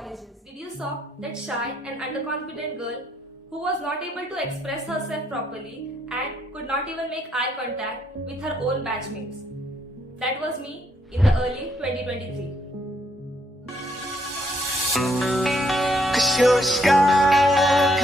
colleges. Did you saw that shy and underconfident girl who was not able to express herself properly and could not even make eye contact with her own batchmates? That was me in the early 2023. Cause you're a sky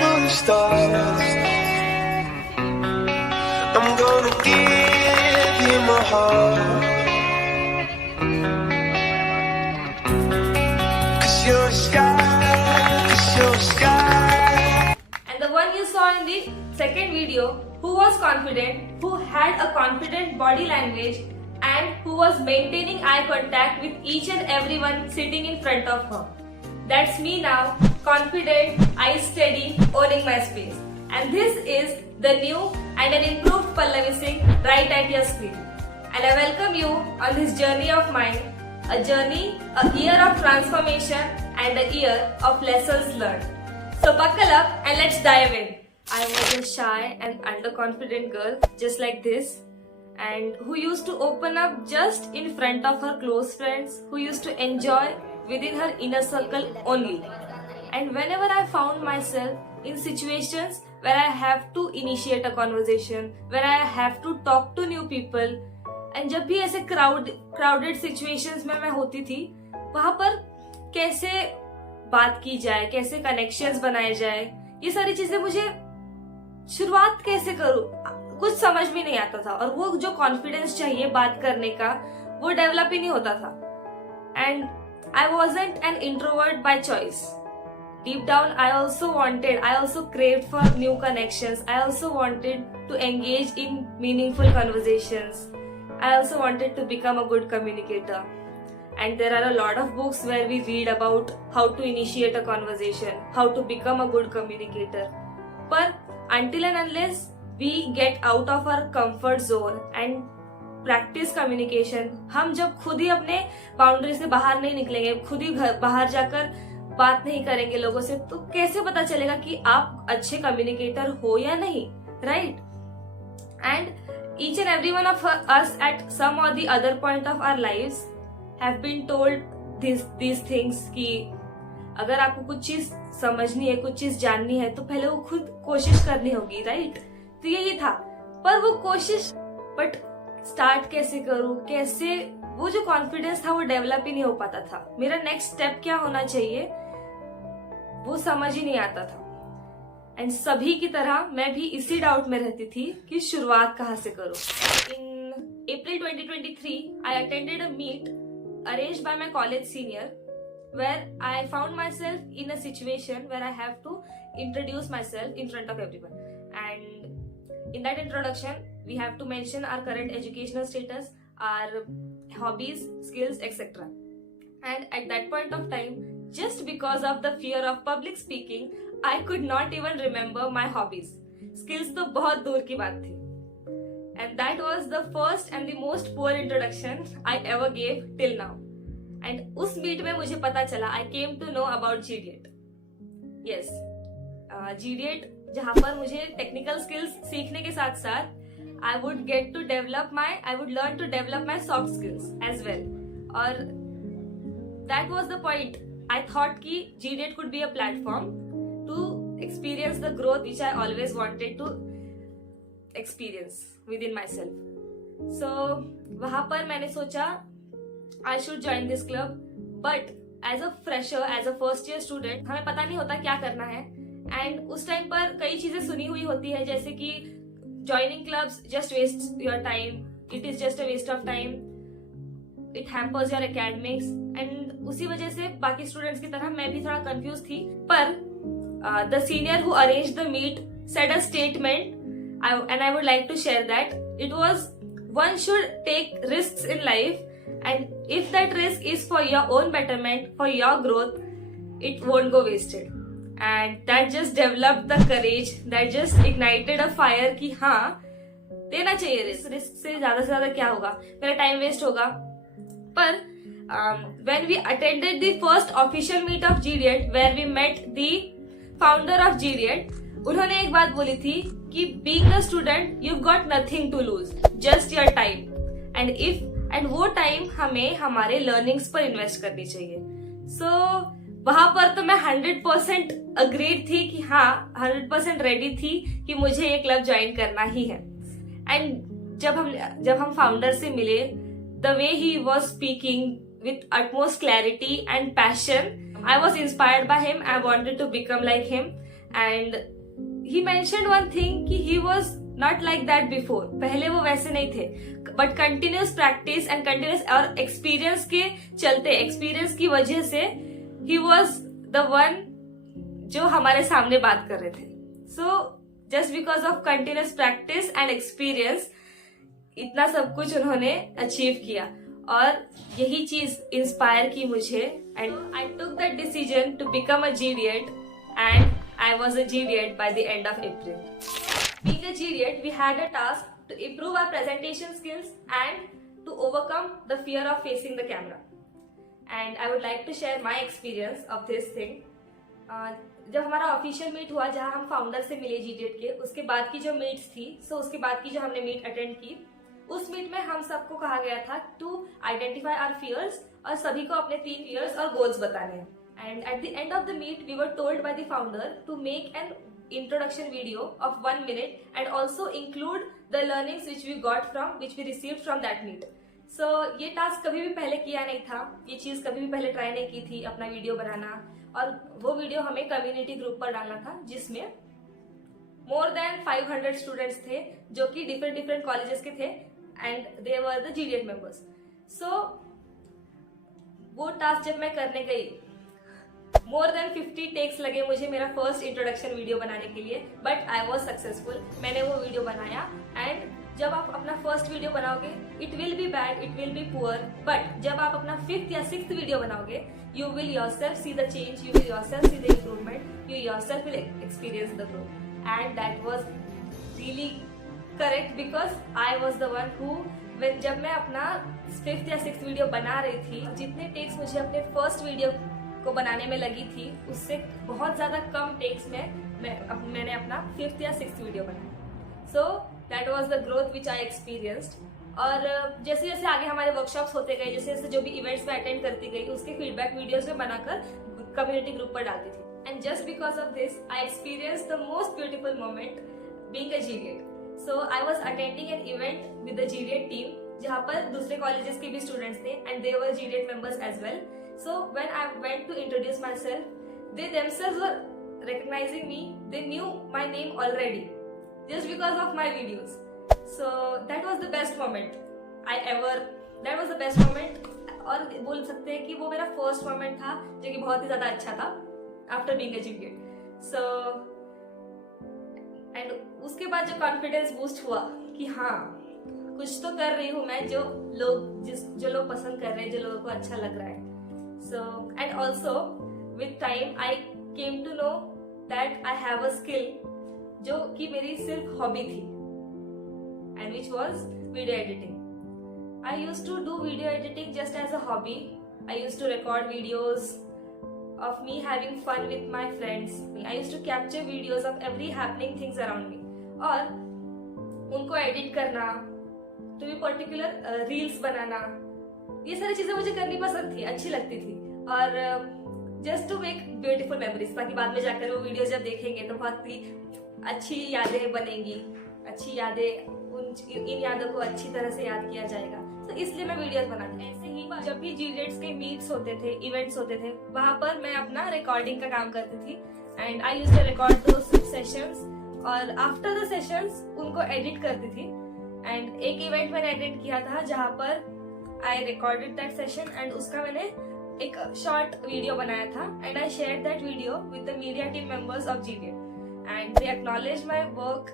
full of stars. I'm gonna give you my heart. Cause you're a sky. And the one you saw in the second video, who was confident, who had a confident body language, and who was maintaining eye contact with each and everyone sitting in front of her. That's me now, confident, eyes steady, owning my space. And this is the new and an improved Pallavi Singh right at your screen. And I welcome you on this journey of mine, a journey, a year of transformation and a year of lessons learned. So buckle up and let's dive in. I was a shy and underconfident girl just like this, and who used to open up just in front of her close friends, who used to enjoy within her inner circle only. And whenever I found myself in situations where I have to initiate a conversation, where I have to talk to new people, and जब भी ऐसे crowded situations में मैं होती थी, वहाँ पर कैसे बात की जाए, कैसे connections बनाए जाए, ये सारी चीजें मुझे शुरुआत कैसे करूँ कुछ समझ में नहीं आता था. और वो जो कॉन्फिडेंस चाहिए बात करने का, वो डेवलप ही नहीं होता था. And I wasn't an introvert by choice. Deep down, I also craved for new connections. I also wanted to engage in meaningful conversations. I also wanted to become a good communicator. And there are a lot of books where we read about how to initiate a conversation, how to become a good communicator. But until and unless we get out of our comfort zone and practice communication, हम जब खुद ही अपने boundary से बाहर नहीं निकलेंगे, खुद ही बाहर जाकर बात नहीं करेंगे लोगों से, तो कैसे पता चलेगा कि आप अच्छे कम्युनिकेटर हो या नहीं, right? And each and every one of us at some or the other point of our lives have been told these things कि अगर आपको कुछ चीज समझनी है, कुछ चीज जाननी है, तो पहले वो खुद कोशिश करनी होगी, राइट? तो यही था. पर वो कोशिश, बट स्टार्ट कैसे करूं, कैसे, वो जो कॉन्फिडेंस था वो डेवलप ही नहीं हो पाता था. मेरा नेक्स्ट स्टेप क्या होना चाहिए वो समझ ही नहीं आता था. एंड सभी की तरह मैं भी इसी डाउट में रहती थी कि शुरुआत कहाँ से करूं. In April 2023 I attended a meet arranged by my college senior where I found myself in a situation where I have to introduce myself in front of everyone. And in that introduction, we have to mention our current educational status, our hobbies, skills, etc. And at that point of time, just because of the fear of public speaking, I could not even remember my hobbies. Skills तो बहुत दूर की बात थी. And that was the first and the most poor introduction I ever gave till now. And उस meet में मुझे पता चला, I came to know about GDET. Yes, GDET जहां पर मुझे टेक्निकल स्किल्स सीखने के साथ साथ I would learn to develop my soft skills as well. और that was the point. I thought कि GDET could be a platform to experience the growth which I always wanted to experience within myself. So वहां पर मैंने सोचा I should join this club, but as a fresher, as a first year student, हमें पता नहीं होता क्या करना है. एंड उस टाइम पर कई चीजें सुनी हुई होती है, जैसे कि joining clubs just wastes your time, it is just a waste of time, it hampers your academics. And उसी वजह से बाकी स्टूडेंट्स की तरह मैं भी थोड़ा कंफ्यूज थी. पर the senior who arranged the meet said a statement, and I would like to share that. It was, one should take risks in life, and if that risk is for your own betterment, for your growth, it won't go wasted. And that just developed the courage, that just ignited a fire कि हाँ देना चाहिए risk से ज्यादा क्या होगा, मेरा time waste होगा. पर when we attended the first official meet of GDET, where we met the founder of GDET, उन्होंने एक बात बोली थी कि being a student, you've got nothing to lose, just your time. And if and वो time हमें हमारे learnings पर इन्वेस्ट करनी चाहिए. सो वहां पर तो मैं 100% अग्रीड थी कि हाँ 100% रेडी थी कि मुझे ये क्लब ज्वाइन करना ही है. एंड जब हम फाउंडर से मिले, the way he was speaking with utmost clarity and passion, I was inspired by him. I wanted to become like him. And he mentioned one thing कि he was not like that before. पहले वो वैसे नहीं थे, but continuous practice and continuous और experience के चलते, experience की वजह से he was the one जो हमारे सामने बात कर रहे थे. So just because of continuous practice and experience, इतना सब कुछ उन्होंने अचीव किया और यही चीज इंस्पायर की मुझे. And I took that decision to become a GDET and I was a GDET by the end of April. Being a GDET, we had a task to improve our presentation skills and to overcome the fear of facing the camera. And I would like to share my experience of this thing. जब हमारा official meet हुआ, जहां हम founder से मिले GDET के, उसके बाद की जो मीट्स थी, उसके बाद की जो हमने मीट अटेंड की, उस मीट में हम सबको कहा गया था टू आइडेंटिफाई आवर फियर्स और सभी को अपने 3 फियर्स और गोल्स बताने हैं. And at the end of the meet we were told by the founder to make an introduction video of 1 minute and also include the learnings which we received from that meet. So ये task कभी भी पहले किया नहीं था, ये चीज कभी भी पहले ट्राई नहीं की थी, अपना वीडियो बनाना. और वो वीडियो हमें कम्युनिटी ग्रुप पर डालना था, जिसमें मोर देन 500 स्टूडेंट्स थे जो कि डिफरेंट कॉलेजेस के थे and they were the GDET members. So वो टास्क जब मैं करने गई, more than 50 टेक्स लगे मुझे मेरा फर्स्ट इंट्रोडक्शन वीडियो बनाने के लिए, बट आई वॉज सक्सेसफुल. मैंने वो वीडियो बनाया. एंड जब आप अपना फर्स्ट वीडियो बनाओगे, it will be bad, it will be poor, but जब आप अपना 5th या 6th वीडियो बनाओगे, you will yourself see the change, you will yourself see the improvement, you yourself will experience the growth. And that was really correct because I was the one who, जब मैं अपना 5th या 6th video बना रही थी, जितने takes मुझे अपने फर्स्ट वीडियो को बनाने में लगी थी, उससे बहुत ज्यादा कम टेक्स में मैंने अपना 5th या 6th वीडियो बनाया. सो that was the growth which I experienced. और जैसे जैसे आगे हमारे वर्कशॉप्स होते गए, जैसे जैसे जो भी इवेंट्स में अटेंड करती गई, उसके फीडबैक वीडियोस में बनाकर कम्युनिटी ग्रुप पर डालती थी. And just because of this I experience the most beautiful moment being a GDET. So I was attending an event with the GDET team, जहाँ पर दूसरे colleges के भी students थे and they were GDET members as well. So when I went to introduce myself, they themselves were recognizing me. They knew my name already just because of my videos. So that was the best moment that was the best moment. और बोल सकते हैं कि वो मेरा first moment था जो कि बहुत ही ज़्यादा अच्छा था after being a GDET. So and उसके बाद जो कॉन्फिडेंस बूस्ट हुआ कि हाँ कुछ तो कर रही हूँ मैं, जो लोग पसंद कर रहे हैं, जो लोगों को अच्छा लग रहा है. So and also with time I came to know that I have a skill जो कि मेरी सिर्फ हॉबी थी, and which was video editing. I use to do video editing just as a hobby. I use to record videos of me having fun with my friends. I used to capture videos of every happening things around me और उनको edit करना, to be particular reels बनाना, ये सारी चीजें मुझे करनी पसंद थी, अच्छी लगती थी. और just to make beautiful memories, ताकि बाद में जाकर वो वीडियो जब देखेंगे तो बहुत ही अच्छी यादें बनेंगी, अच्छी यादें, इन यादों को अच्छी तरह से याद किया जाएगा. तो इसलिए मैं वीडियोस बनाती. ऐसे ही जब भी GDETs के मीट्स होते थे, इवेंट्स होते थे, वहां पर मैं अपना रिकॉर्डिंग का काम करती थी. And I used to record those sessions और आफ्टर द सेशंस उनको एडिट करती थी. एंड एक इवेंट मैंने अटेंड किया था जहां पर I recorded that session and उसका मैंने एक शॉर्ट वीडियो बनाया था. And I shared that video with the media team members of GDET and they acknowledged my work,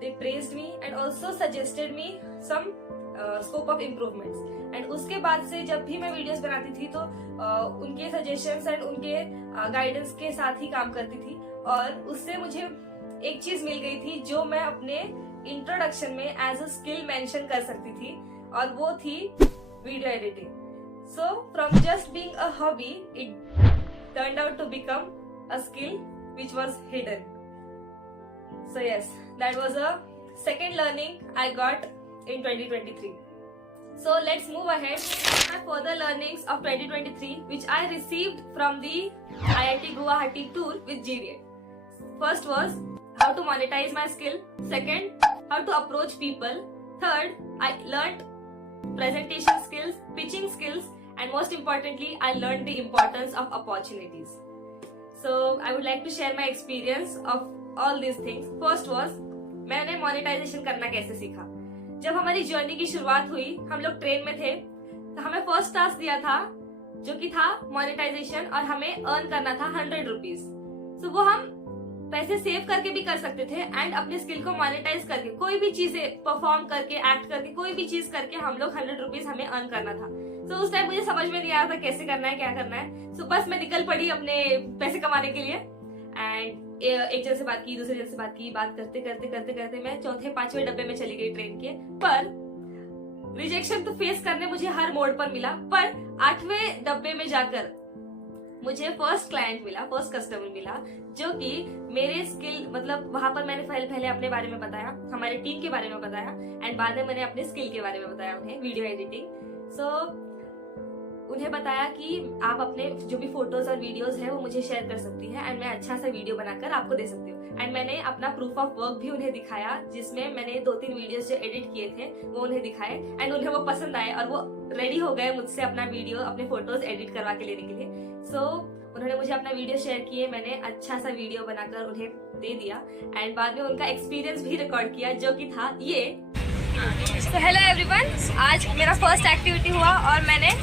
they praised me and also suggested me some scope of improvements. And उसके बाद से जब भी मैं videos बनाती थी तो उनके सजेशंस एंड उनके गाइडेंस के साथ ही काम करती थी. और उससे मुझे एक चीज मिल गई थी जो मैं अपने इंट्रोडक्शन में एज अ स्किल मेंशन कर सकती थी, और वो थी video editing. So from just being a hobby it turned out to become a skill which was hidden. So yes, that was a second learning I got in 2023. So let's move ahead. My further learnings of 2023, which I received from the IIT Guwahati tour with GDA. First was how to monetize my skill. Second, how to approach people. Third, I learned presentation skills, pitching skills, and most importantly, I learned the importance of opportunities. So I would like to share my experience of all these things. First was मैंने monetization करना कैसे सीखा. जब हमारी journey की शुरुआत हुई, हम लोग ट्रेन में थे, तो हमें फर्स्ट टास्क दिया था जो कि था मोनेटाइजेशन, और हमें अर्न करना था 100 रुपीज. तो वो हम पैसे सेव करके भी कर सकते थे एंड अपने स्किल को मोनेटाइज करके, कोई भी चीजें परफॉर्म करके, एक्ट करके, कोई भी चीज करके हम लोग 100 रुपीज हमें अर्न करना था. तो उस टाइम मुझे समझ में नहीं आ रहा था कैसे करना है, क्या करना है. सो बस मैं निकल पड़ी अपने पैसे कमाने के लिए. एंड एक जन से बात की, दूसरे जन से बात की, बात करते करते करते करते मैं चौथे पांचवें डब्बे में चली गई ट्रेन के. पर रिजेक्शन तो फेस करने मुझे हर मोड़ पर मिला, पर 8वें डब्बे में जाकर मुझे फर्स्ट क्लाइंट मिला, फर्स्ट कस्टमर मिला, जो कि मेरे स्किल, मतलब वहां पर मैंने पहले अपने बारे में बताया, हमारे टीम के बारे में बताया, एंड बाद में मैंने अपने स्किल के बारे में बताया उन्हें, वीडियो एडिटिंग. सो उन्हें बताया कि आप अपने जो भी फोटोज और वीडियोस है वो मुझे शेयर कर सकती है एंड मैं अच्छा सा वीडियो बनाकर आपको दे सकती हूँ. एंड मैंने अपना प्रूफ ऑफ वर्क भी उन्हें दिखाया, जिसमें मैंने 2-3 वीडियोस जो एडिट किए थे वो उन्हें दिखाए एंड उन्हें वो पसंद आए और वो रेडी हो गए मुझसे अपना वीडियो, अपने फोटोज एडिट करवा के लेने के लिए. सो उन्होंने मुझे अपना वीडियो शेयर किए, मैंने अच्छा सा वीडियो बनाकर उन्हें दे दिया एंड बाद में उनका एक्सपीरियंस भी रिकॉर्ड किया, जो कि था ये. सो हेलो एवरीवन, आज मेरा फर्स्ट एक्टिविटी हुआ और मैंने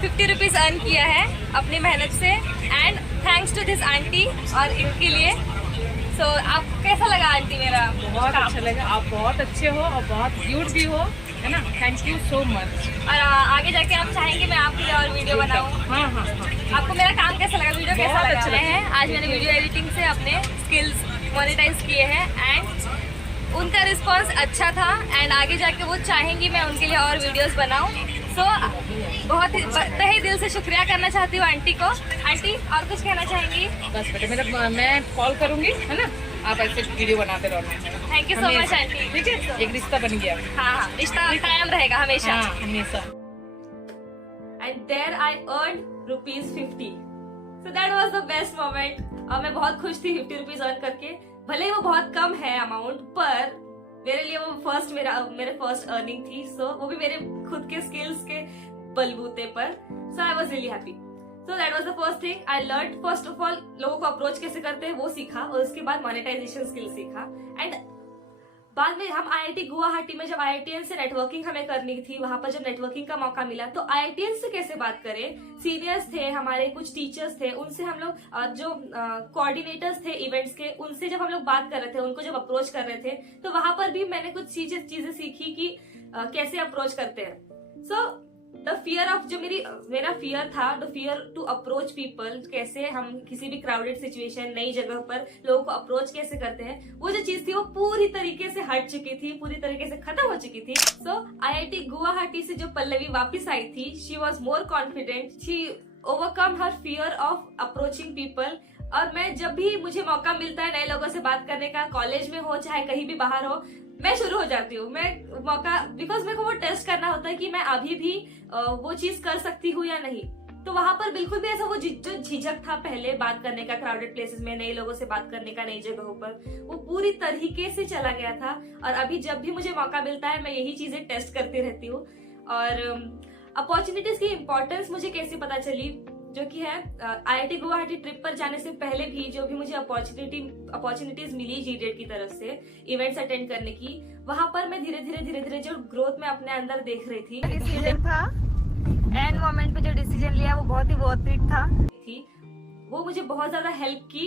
50 रुपीज अर्न किया है अपनी मेहनत से and thanks to this aunty और इनके लिए. सो आपको कैसा लगा आंटी मेरा? बहुत अच्छा लगा. आप बहुत अच्छे हो और बहुत क्यूट भी हो, है ना. Thank you so much. और आगे जाके आप चाहेंगे मैं आपके लिए और वीडियो बनाऊं? हाँ हाँ. आपको मेरा काम कैसा लगा, वीडियो कैसा बहुत लगा? अच्छा लगा. आज मैंने वीडियो एडिटिंग से अपने स्किल्स मोनेटाइज किए हैं एंड उनका रिस्पांस अच्छा था एंड आगे जाके वो चाहेंगी मैं उनके लिए और वीडियोस बनाऊं. सो बहुत ही तहे दिल से शुक्रिया करना चाहती हूँ आंटी को. आंटी और कुछ कहना चाहेंगी? बस बेटे, मैं कॉल करूंगी, है ना. आप ऐसे वीडियो बनाते रहना. Thank you so much aunty. ठीक है, एक रिश्ता बन गया. हाँ, रिश्ता कायम रहेगा हमेशा. हाँ, हमेशा. And there I earn ₹50. So that was the best moment. और मैं बहुत खुश थी 50 रुपीज अर्न करके. भले ही वो बहुत कम है अमाउंट, पर मेरे लिए वो मेरे फर्स्ट अर्निंग थी. सो वो भी मेरे खुद के स्किल्स के बलबूते पर. So I was really happy. So that was the first thing I learn. First of all लोगों को अप्रोच कैसे करते हैं वो सीखा, और उसके बाद मोनेटाइजेशन स्किल सीखा. एंड बाद में हम IIT गुवाहाटी में जब IITian से नेटवर्किंग हमें करनी थी, वहां पर जब नेटवर्किंग का मौका मिला तो IITian से कैसे बात करें. सीनियर्स थे हमारे, कुछ टीचर्स थे, उनसे हम लोग जो कोऑर्डिनेटर्स थे इवेंट्स के, उनसे जब हम लोग बात कर रहे थे, उनको जब अप्रोच कर रहे थे, तो वहां पर भी मैंने कुछ चीजें सीखी कि कैसे अप्रोच करते हैं. सो द फियर ऑफ, जो मेरा फियर था, the fear to approach people, कैसे हम किसी भी क्राउडेड सिचुएशन, नई जगह पर लोगों को अप्रोच कैसे करते हैं, वो जो चीज थी वो पूरी तरीके से हट चुकी थी, पूरी तरीके से खत्म हो चुकी थी. सो IIT गुवाहाटी से जो पल्लवी वापस आई थी, she was more confident, she overcome her fear of approaching people. और मैं जब भी मुझे मौका मिलता है नए लोगों से बात करने का, कॉलेज में हो चाहे कहीं भी बाहर हो, मैं शुरू हो जाती हूँ. मैं मौका, बिकॉज मेरे को वो टेस्ट करना होता है कि मैं अभी भी वो चीज कर सकती हूँ या नहीं. तो वहां पर बिल्कुल भी ऐसा वो जो झिझक था पहले बात करने का, क्राउडेड प्लेसेस में नए लोगों से बात करने का, नई जगहों पर, वो पूरी तरीके से चला गया था. और अभी जब भी मुझे मौका मिलता है मैं यही चीजें टेस्ट करती रहती हूँ. और अपॉर्चुनिटीज की इम्पोर्टेंस मुझे कैसे पता चली, जो कि है IIT गुवाहाटी ट्रिप पर जाने से पहले भी जो भी मुझे अपॉर्चुनिटीज मिली जीडेट की तरफ से इवेंट्स अटेंड करने की, वहां पर मैं धीरे धीरे जो ग्रोथ मैं अपने अंदर देख रही थी. डिसीजन था, एंड मोमेंट पे जो डिसीजन लिया वो बहुत ही वर्थ इट था. वो मुझे बहुत ज्यादा हेल्प की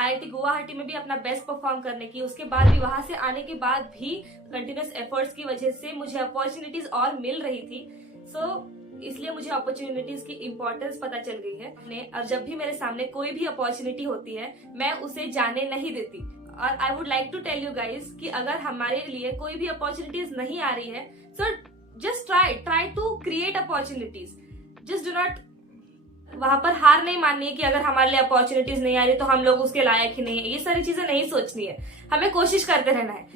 IIT गुवाहाटी में भी अपना बेस्ट परफॉर्म करने की. उसके बाद भी, वहां से आने के बाद भी कंटिन्यूस एफर्ट्स की वजह से मुझे अपॉर्चुनिटीज और मिल रही थी. सो इसलिए मुझे अपॉर्चुनिटीज की इम्पोर्टेंस पता चल गई है. और जब भी मेरे सामने कोई भी अपॉर्चुनिटी होती है मैं उसे जाने नहीं देती. और I would like to tell you guys कि अगर हमारे लिए कोई भी अपॉर्चुनिटीज नहीं आ रही है, so just try to create opportunities. Just do not, वहां पर हार नहीं माननी है कि अगर हमारे लिए अपॉर्चुनिटीज नहीं आ रही तो हम लोग उसके लायक ही नहीं है. ये सारी चीजें नहीं सोचनी है, हमें कोशिश करते रहना है.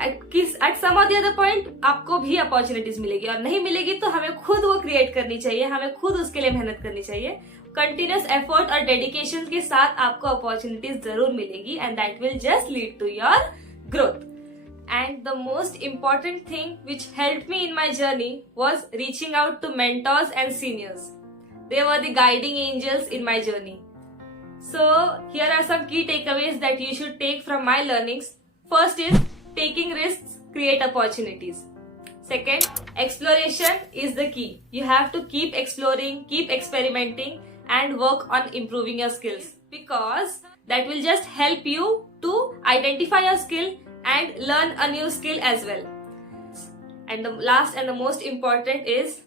एट सम और द अदर पॉइंट आपको भी अपॉर्चुनिटीज मिलेगी, और नहीं मिलेगी तो हमें खुद वो क्रिएट करनी चाहिए, हमें खुद उसके लिए मेहनत करनी चाहिए. कंटिन्यूस एफर्ट और डेडिकेशन के साथ आपको अपॉर्चुनिटीज जरूर मिलेगी, and that will just lead to your growth. And the most important thing which helped me in my journey was reaching out to mentors and seniors. They were the guiding angels in my journey. So here are some key takeaways that you should take from my learnings. First is taking risks create opportunities. Second, exploration is the key. You have to keep exploring, keep experimenting and work on improving your skills, because that will just help you to identify your skill and learn a new skill as well. And the last and the most important is,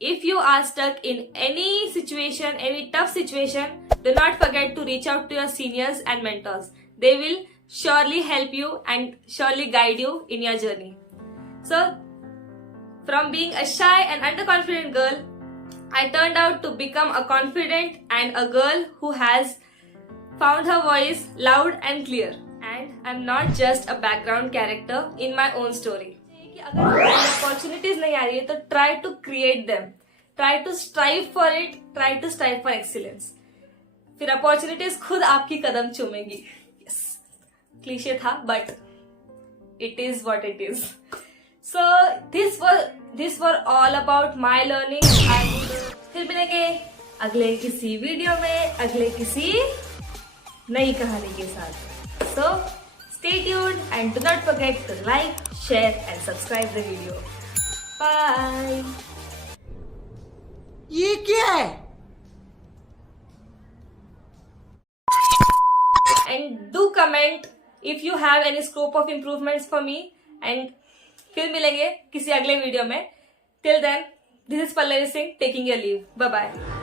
if you are stuck in any situation, any tough situation, do not forget to reach out to your seniors and mentors. They will surely help you and surely guide you in your journey. So, from being a shy and underconfident girl, I turned out to become a confident and a girl who has found her voice loud and clear. And I'm not just a background character in my own story. कि अगर opportunities नहीं आ रही है तो try to create them, try to strive for it, try to strive for excellence. फिर opportunities खुद आपकी कदम चूमेंगी. Yes, क्लीशे था, but it is what it is. So this were all about my learning. फिर मिलेंगे अगले किसी वीडियो में, अगले किसी नई कहानी के साथ. So, stay tuned and do not forget to like, share and subscribe the video. Bye! ये क्या है? And do comment if you have any scope of improvements for me. And फिर मिलेंगे किसी अगले वीडियो में. Till then, this is Pallavi Singh taking your leave. Bye bye.